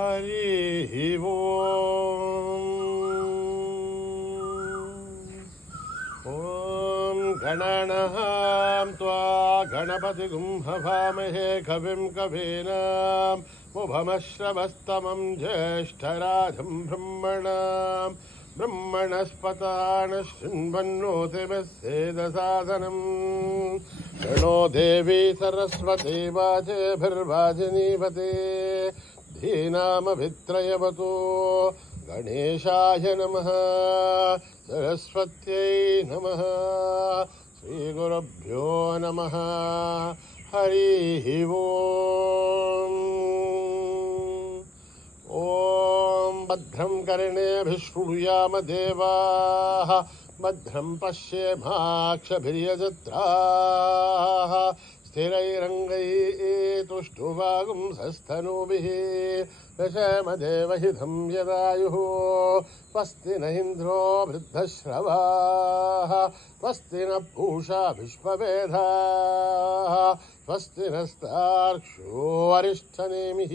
हरिः ओम्। ॐ गणानां त्वा गणपतिगुं हवामहे कविं कवीनाम् मुभमश्रवस्तमं ज्येष्ठराजं ब्रह्मणस्पतान् शृण्वन्नोतिभिस्सेदसादनम् गणो देवी सरस्वती वाजेभिर्वाजिनीवते धीनामभित्रयवतु गणेशाय नमः सरस्वत्यै नमः श्रीगुरुभ्यो नमः हरिः ओम्। ॐ भद्रं कर्णेभिः शृणुयाम देवाः भद्रं पश्येमाक्षभिर्यजत्राः स्थिरैरङ्गैस्तुष्टुवागुंसस्तनूभिः दशमदेवहितं यदायुः स्वस्ति न इन्द्रो वृद्धश्रवाः स्वस्ति न पूषा विश्ववेदाः स्वस्ति नस्तार्क्ष्यो अरिष्ठनेमिः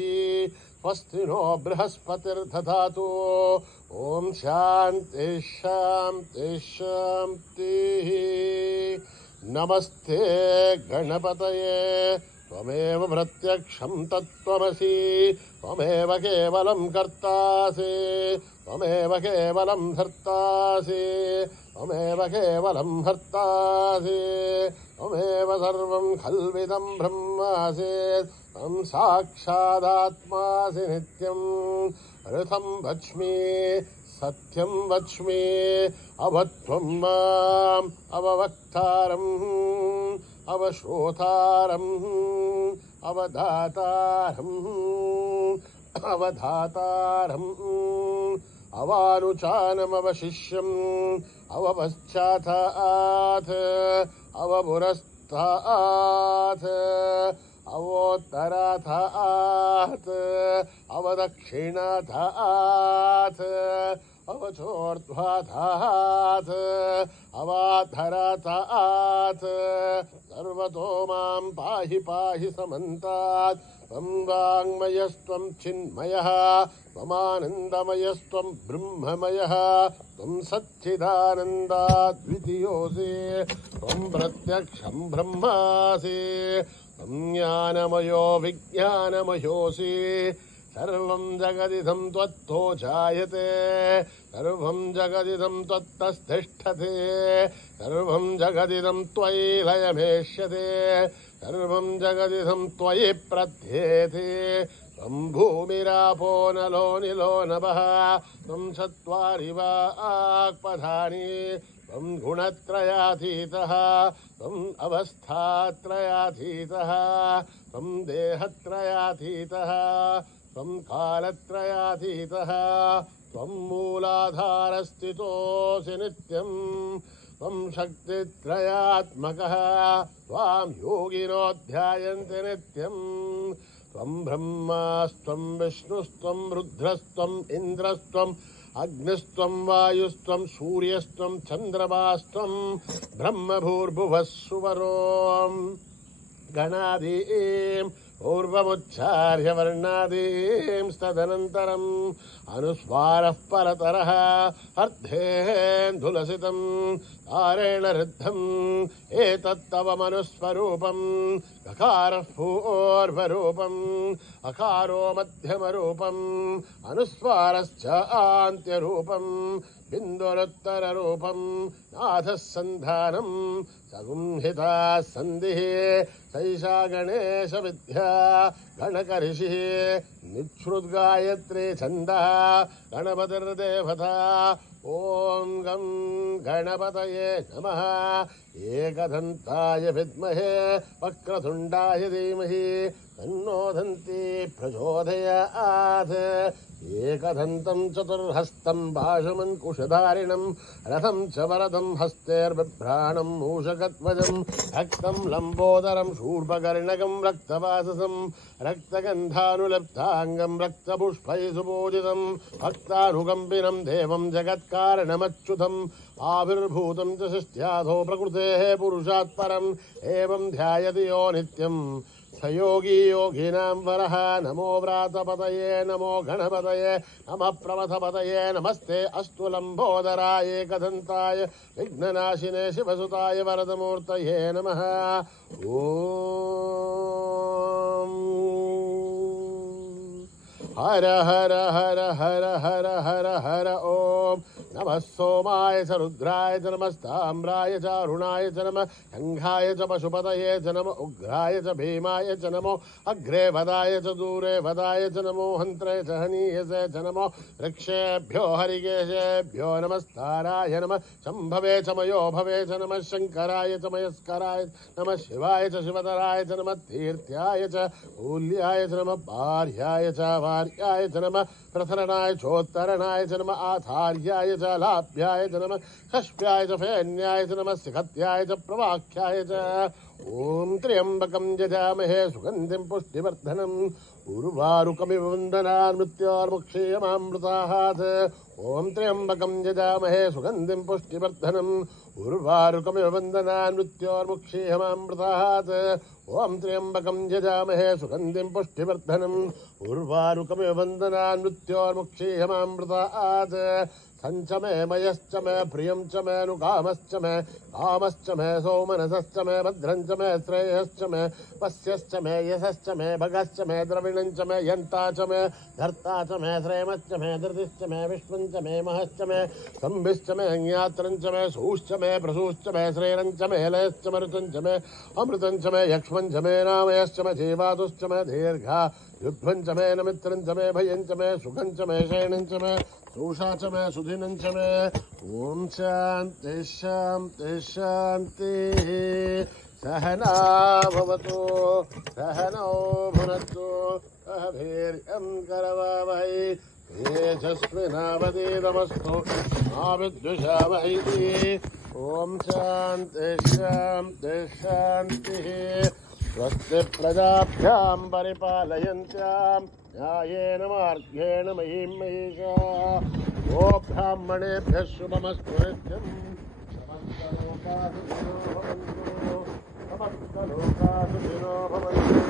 स्वस्ति नो बृहस्पतिर्दधातु। ॐ शान्ति शान्ति शान्तिः। नमस्ते गणपतये त्वमेव प्रत्यक्षं तत्त्वमसि त्वमेव केवलं कर्तासि त्वमेव केवलं धर्तासि त्वमेव केवलं हर्तासि त्वमेव सर्वं खल्विदं ब्रह्मासि त्वं साक्षादात्मासि नित्यं ऋतं वच्मि सत्यं वच्मि अवत्वं माम् अववक्तारम् अवश्रोतारम् अवधातारम् अवानुचानमवशिष्यम् अवपश्चातात् अवपुरस्तात् अवोत्तरात् अवदक्षिणात् अवचोर्ध्वात् अवाधरात् सर्वतो मां पाहि पाहि समन्तात् त्वं वाङ्मयस्त्वं चिन्मयः त्वमानन्दमयस्त्वं ब्रह्ममयः त्वं सच्चिदानन्दाद्वितीयोऽसि त्वं प्रत्यक्षं ब्रह्मासि त्वं ज्ञानमयो विज्ञानमयोऽसि सर्वं जगदिदं त्वत्तो जायते सर्वं जगदिदं त्वत्तस्तिष्ठते सर्वं जगदिदं त्वयि लयमेष्यते सर्वं जगदिदं त्वयि प्रध्येते त्वं भूमिरापो नलो निलो नभः त्वं चत्वारि वाक्पदानि त्वं गुणत्रयातीतः त्वम् अवस्थात्रयातीतः त्वं देहत्रयातीतः त्वं कालत्रयातीतः त्वं मूलाधारस्थितोऽसि नित्यं त्वं शक्तित्रयात्मकः त्वां योगिनो ध्यायन्ति नित्यं त्वं ब्रह्मास्त्वं विष्णुस्त्वं रुद्रस्त्वम् इन्द्रस्त्वम् अग्निस्त्वं वायुस्त्वं सूर्यस्त्वं चन्द्रमास्त्वं ब्रह्मभूर्भुवः सुवरों गणादीं पूर्वमुच्चार्य वर्णादीं तदनन्तरम् अनुस्वारः परतरः अर्धेन्दुलसितं तारेण ऋद्धम् एतत्तव मनुस्वरूपं गकारः पूर्वरूपम् अकारो मध्यमरूपम् अनुस्वारश्च आन्त्यरूपम् बिन्दुरुत्तररूपम् नाथः सन्धानम् सगुंहिता सन्धिः सैषा गणेशविद्या गणकऋषिः निच्छ्रुद्गायत्री छन्दः गणपतिर्देवता। ॐ गं गणपतये नमः एकदन्ताय विद्महे वक्रतुण्डाय धीमहि तन्नो दन्ती प्रचोदयात्। एकदन्तं चतुर्हस्तं भाषमङ्कुशधारिणं रथं च वरदं हस्तेर्बिभ्राणं मूषकध्वजं रक्तं लम्बोदरं शूर्पकर्णकं रक्तवाससं रक्तगन्धानुलिप्ताङ्गं रक्तपुष्पैः सुपूजितं भक्तानुकम्पिनं देवं जगत्कारणमच्युतम् आविर्भूतं च सृष्ट्याधो प्रकृतेः पुरुषात् परम् एवं ध्यायति यो नित्यं योगी योगिनां वरः नमो व्रातपतये नमो गणपतये नमः प्रमथपतये नमस्ते अस्तु लम्बोदराय एकदन्ताय विघ्ननाशिने शिवसुताय वरदमूर्तये नमः। ॐ हर हर हर हर हर हर हर ॐ नमः सोमाय च रुद्राय च नमस्ताम्राय च अरुणाय च नमः शङ्खाय च पशुपतये च नमः उग्राय च भीमाय च नमो अग्रे वदाय च दूरे वदाय च नमो हन्त्रे च हनीयसे च नमो वृक्षेभ्यो हरिकेशेभ्यो नमस्ताराय नमः शम्भवे च मयो भवे च नमः शङ्कराय च मयस्कराय नमः शिवाय च शिवतराय च नमः तीर्थ्याय च मूल्याय च नमः भार्याय च वार्याय च नमः प्रसरणाय चोत्तरणाय च नमः आधार्याय च लाभ्याय च नमः षष्ठ्याय च फेन्याय च नमः सिखत्याय च प्रवाख्याय च। ॐ त्र्यम्बकं यजामहे सुगन्धिं पुष्टिवर्धनम् उर्वारुकमिव वन्दनान् मृत्योर्मुक्षीयमामृतात्। ॐ त्र्यम्बकं यजामहे सुगन्धिं पुष्टिवर्धनम् उर्वारुकमिव वन्दनान् मृत्योर्मुक्षीयमामृतात्। ॐ त्र्यम्बकं यजामहे सुगन्धिं पुष्टिवर्धनम् उर्वारुकमिव वन्दनान् मृत्योर्मुक्षीयमामृतात्। सञ्च मे मयश्च मे प्रियं च मे नुकामश्च मे कामश्च मे सौमनसश्च मे भद्रं च मे श्रेयश्च मे पस्यश्च मे यशश्च मे भगश्च मे द्रविणं च मे यन्ता च मे धर्ता च मे श्रेमश्च मे धृतिश्च मे विश्वं च मे महश्च मे संभिश्च मे ज्ञात्रं च मे सूश्च मे प्रसूश्च मे श्रेरं च मे लयश्च मरुतं च मे अमृतं च मे यक्ष्मं च मे नामयश्च मे जीवातुश्च मे दीर्घा युध्वं च मे नमित्रं च मे भयं च मे सुखं च मे शयनं च मे सूषा च मे सुधिनं च मे। ॐ शान्ति शान्ति शान्तिः। सहना भवतु सहनौ भुनक्तु सह वीर्यं करवावहै तेजस्विनावधीतमस्तु मा विद्विषावहै। ॐ शान्ति शान्ति शान्तिः। स्वस्ति प्रजाभ्यां परिपालयन्त्यां न्यायेन मार्गेण महीं महिषाः। ओ ब्राह्मणेभ्यः शुभमस्तु नित्यम्। समस्तलोकाः सुखिनो भवन्तु समस्तलोकाः सुखिनो भवन्तु।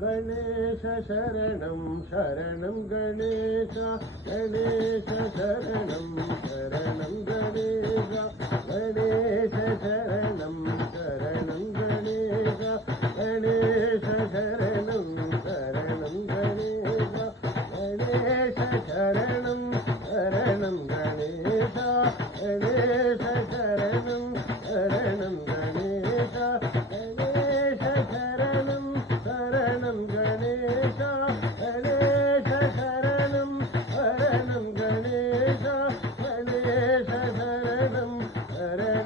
गणेश शरणं शरणं गणेश गणेश शरणं शरणं गणेश गणेश शरणं शरणं गणेश गणेश शरणं शरणं गणेश गणेश शरणं शरणं गणेश गणेश शरणं शरणं गणेश गणेश शरणं शरणं गणेश गणेश शरणं शरणं गणेश गणेश शरणं शरणं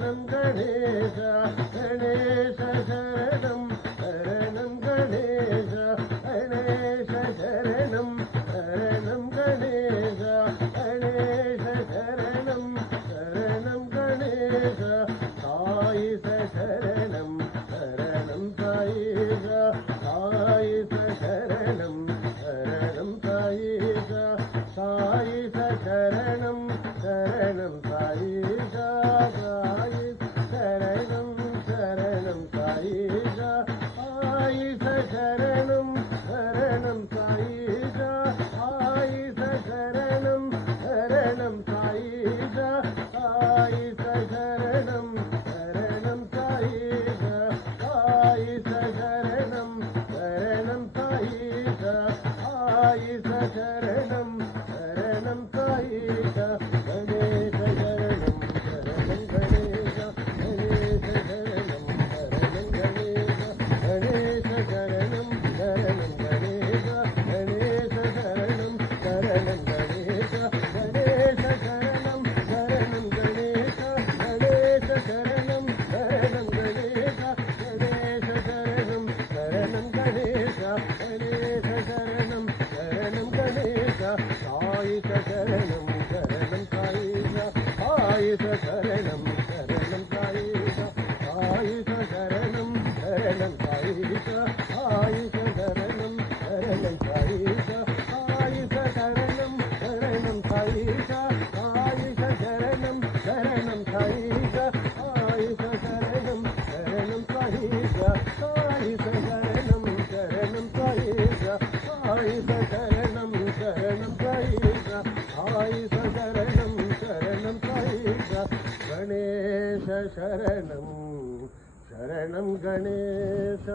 गणेश शरणं शरणं गणेश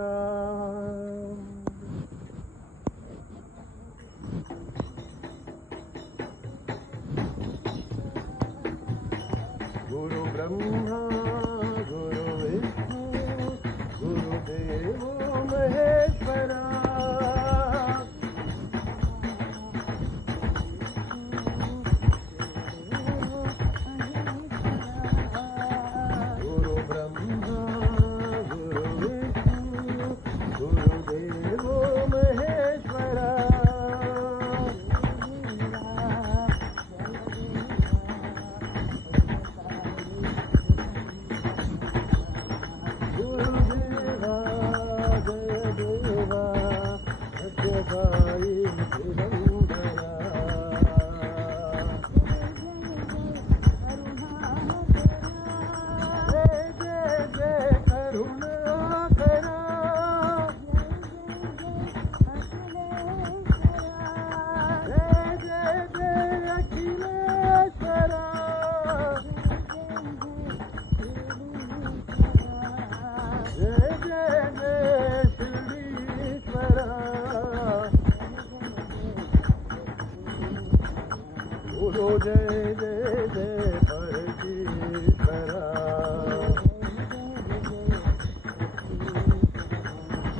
गुरु ब्रह्मा गुरु विष्णु गुरुदेव महेश्वरा जय जय जय परमेश्वरा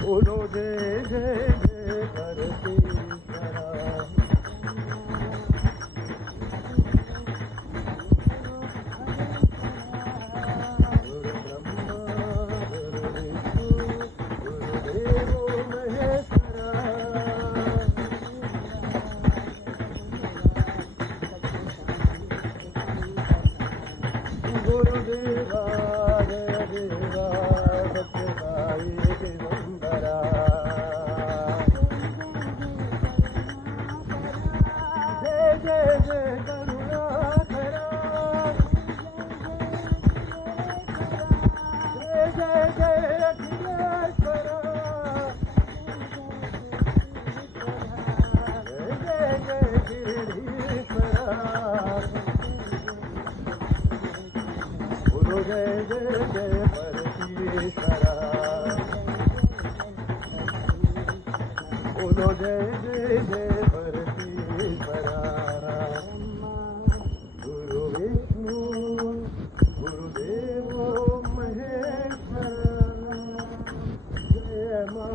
बोलो जय जय जय परमेश्वरा गुरु ब्रह्मा गुरु विष्णु गुरुदेव महेश्वरा गुरुदेवा जय देवा सत्यसाई दिगंबरा जय जय जय करुणाकरा जय जय जय अखिलेश्वरा जय जय जय गिरीश्वरा जय जय जय परमेश्वरा बोलो जय जय जय परमेश्वरा गुरु विष्णु गुरुदेव महेश्वरा जय मां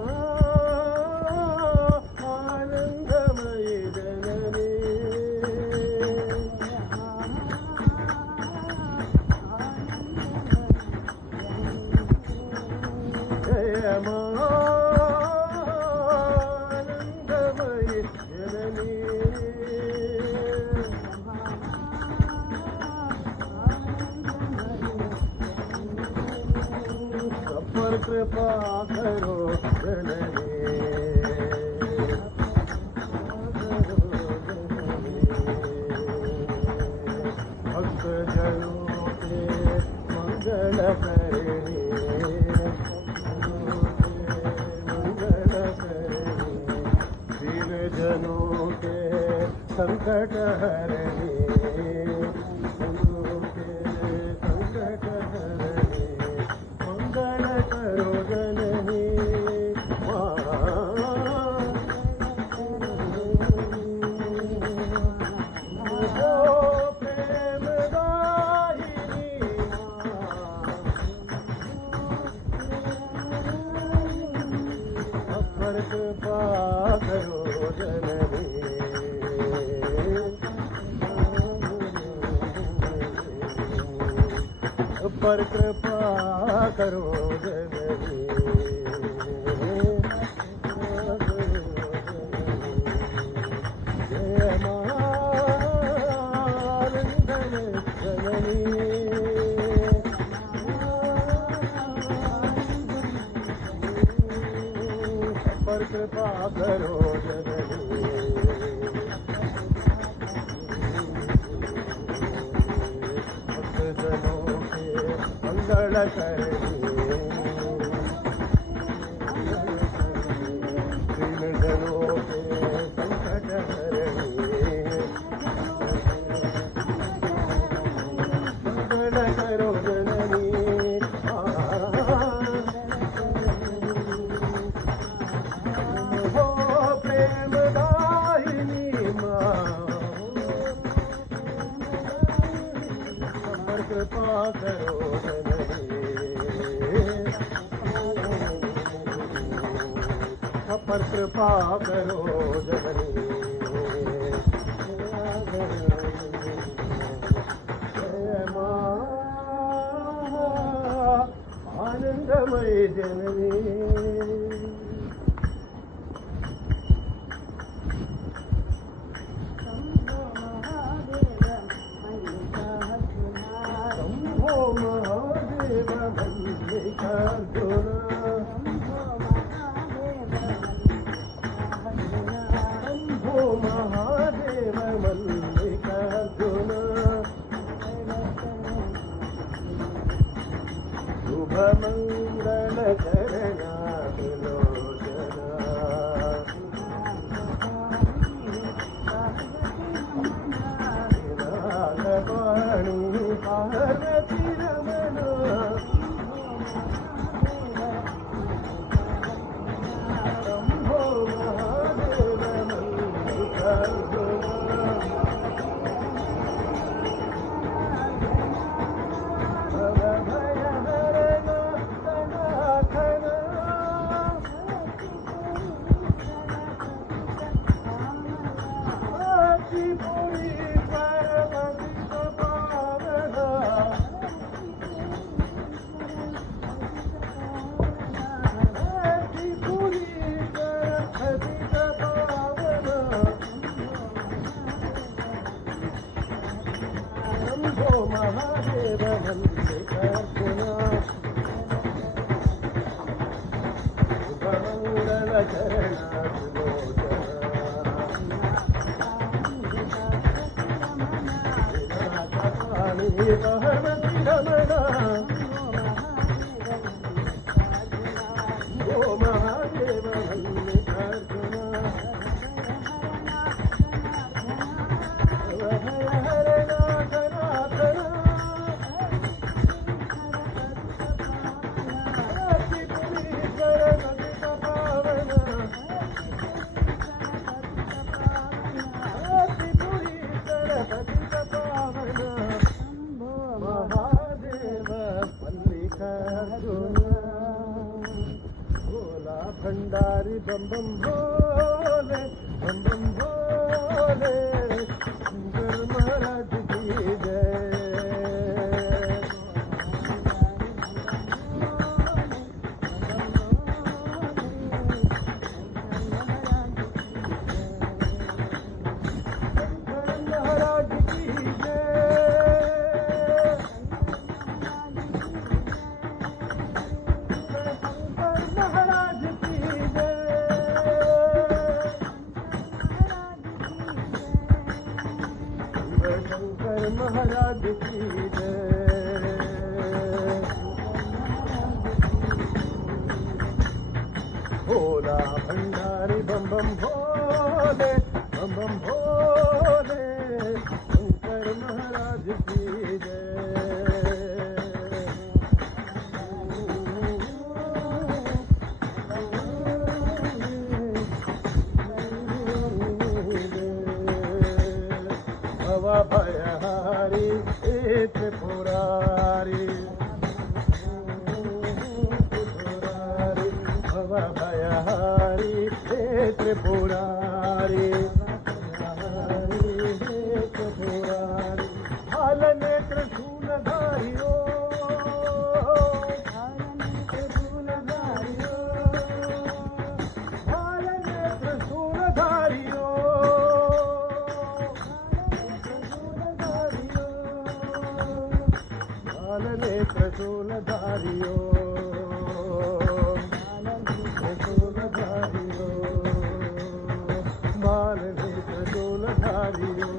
आनंदमयी जननी जय मां आनंदमयी जननी सब पर कृपा करो जननी भक्त जनों के मंगल करनी जनों के संकट हरनी जनों के संकट हरनी मंगल करो जननी प्रेम दायिनी पर कृपा करो जननी पर कृपा करो जननी जय मां जननी पर कृपा करो जननी भक्त जनों के मंगल करनी दीन जनों के संकट हरनी मंगल करो करो जननी, पर कृपा करो जननी, आनंदमय जननी। शंभो महादेव मल्लिकार्जुन, शंभो महादेव मल्लिकार्जुन, शुभ मंगल चरणा त्रिलोचना, नागपाणि पार्वती रमण, शंभो महादेव मल्लिकार्जुन, महादेव मल्लिकार्जुन, शुभमंगल चरणा त्रिलोचना, पार्वती रमण, ओ महादेव मल्लिकार्जुन, भंडारी बम बम भोले, बम बम भोले, शंकर महाराज की जय। महाराज की जय, महाराज की जय, शंकर महाराज की जय। भोला भंडारी बम बम भोले, बम बम भोले, शंकर महाराज की जय। भयहारी त्रिपुरारी, भव भयहारी त्रिपुरारी, त्रिपुरारी, हाल नेत्र शूलधारियो, हाल नेत्र शूलधारियो, नेत्र शूलधारियो, शूलधारियो, बाल नेत्र शूलधारियो,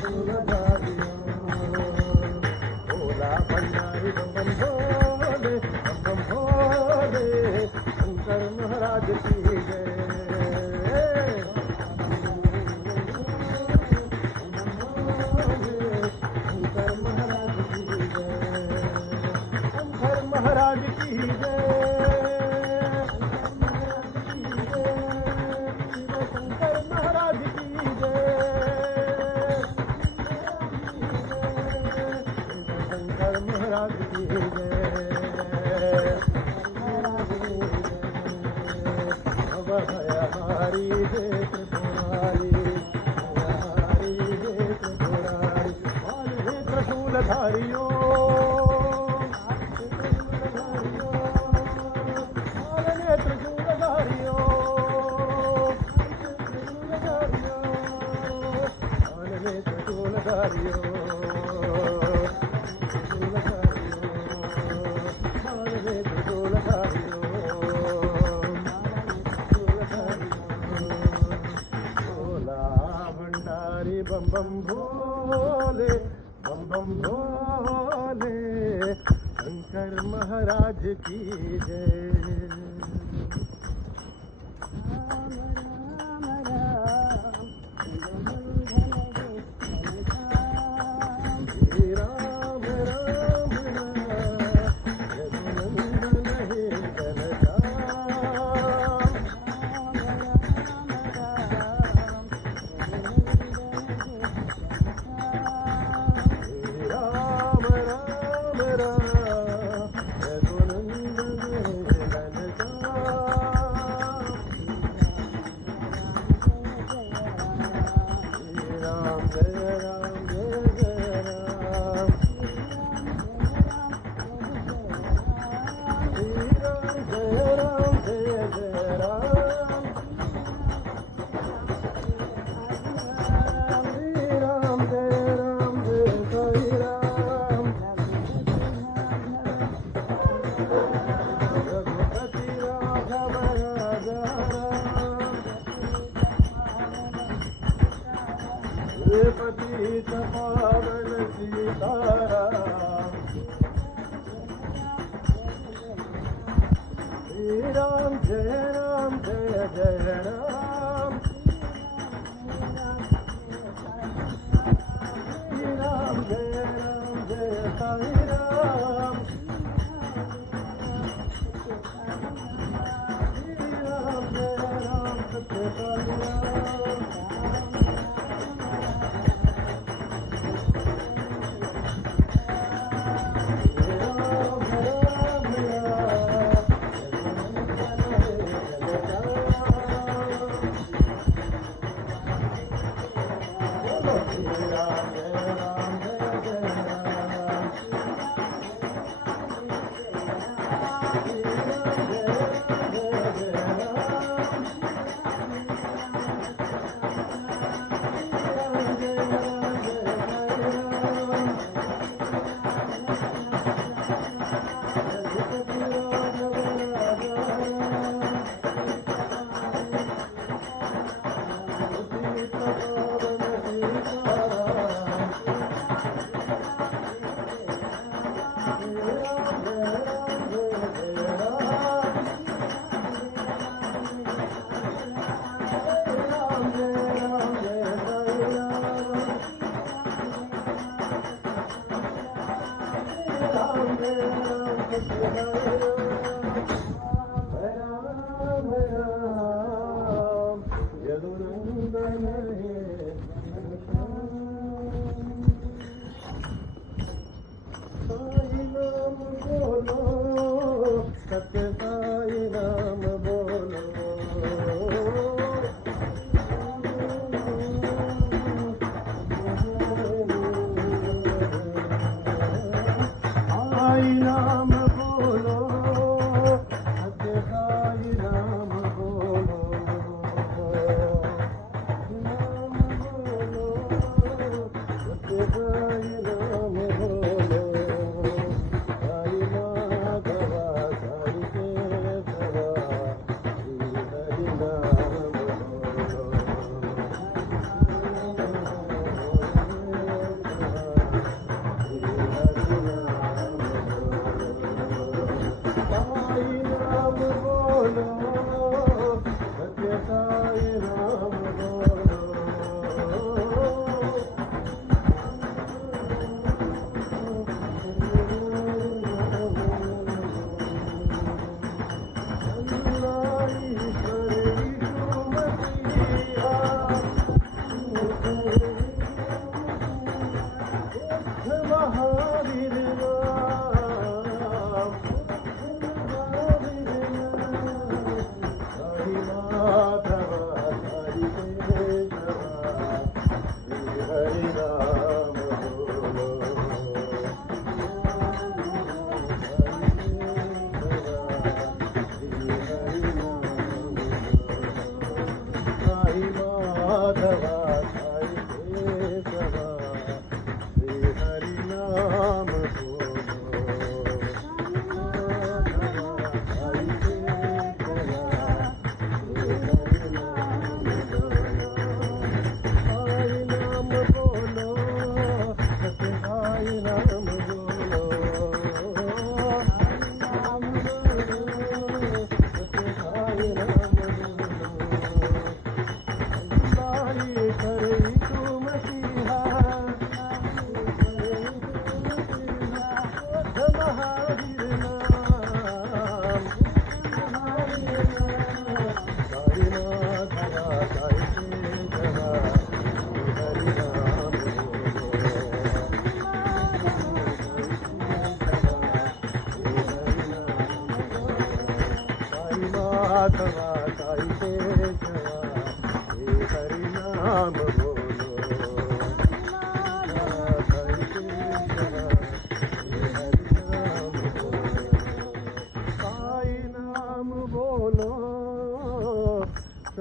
शूलधारियो, भोला भंडारी बम बम भोले, बम बम भोले, शंकर महाराज की जय। महाराज की जय, शंकर महाराज की जय, महाराज की जय। हरि जय त्रिपुरारी, हरि जय त्रिपुरारी, बाल जय त्रिशूलधारियो, बम बम भोले, बम बम भोले, शंकर महाराज की जय। पतित पावन सीताराम, श्री राम जय जय राम, श्री राम जय साई राम, श्री राम जय राम सत्य साई राम।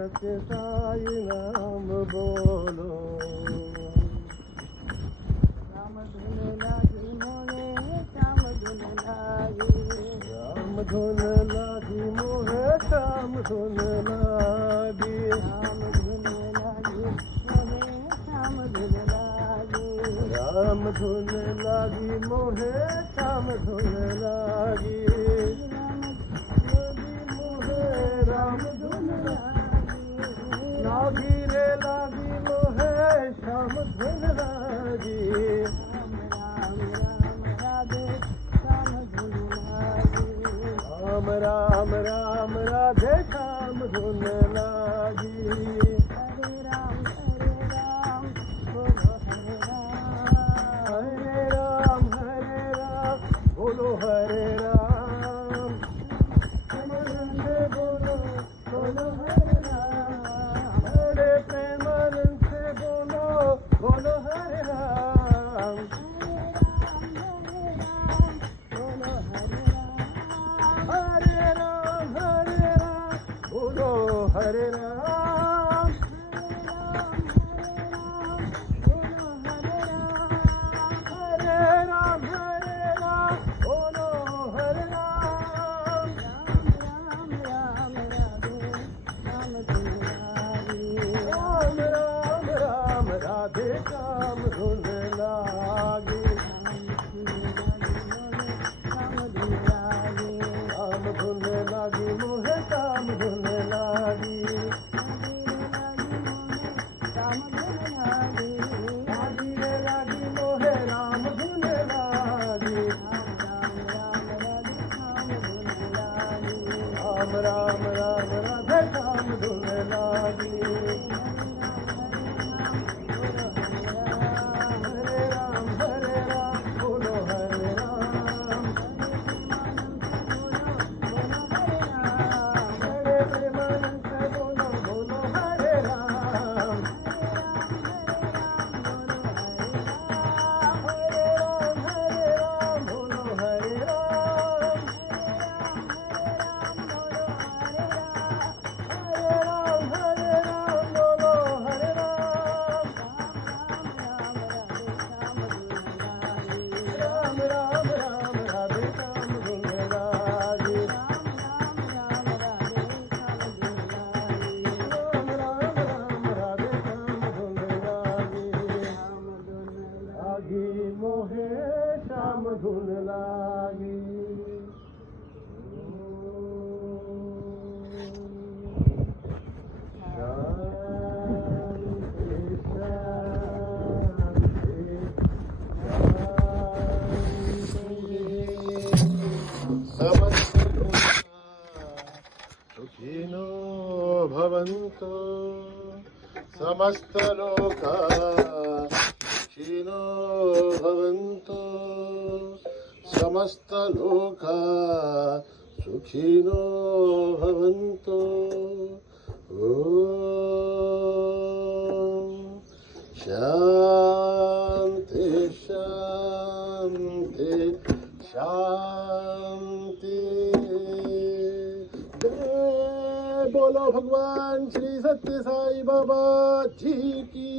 सत्य साई नाम बोलो। राम धुन लागी मोहे श्याम धुन लागी, राम धुन लागी मोहे श्याम धुन लागी, राम धुन लागी मोहे श्याम धुन लागी, राम धुन लागी मोहे श्याम धुन लागी, राम धुन लागी रे लागी मोहे श्याम धुन लागी, राम राम राम राधे श्याम धुन लागी, राम राम राम राधे बोलो हरे राम, बोलो हरे राम, हरे प्रेमानंद से बोलो बोलो हरे राम, हरे राम बोलो हरे राम, हरे राम बोलो हरे राम, राम राम राधे श्याम धुन लागी, राम धुन लागी मोहे श्याम धुन लागी, लागी रे लागी मोहे राम धुन लागी, राम राम राधे श्याम धुन लागी, हरे राम बोलो हरे राम, हरे प्रेमानंद से बोलो बोलो हरे राम, हरे राम बोलो हरे राम, हरे राम बोलो हरे राम, राम राधे श्याम धुन लागी, राम राधे श्याम धुन लागी, लागी मोहे श्याम धुन लागी, सुखिनो भवन्तु, समस्त लोका सुखिनो भवन्तु, समस्त लोका सुखिनो भवन्तु। ओम शांति शांति शांति। जय बोलो भगवान श्री सत्य साई बाबा जी की।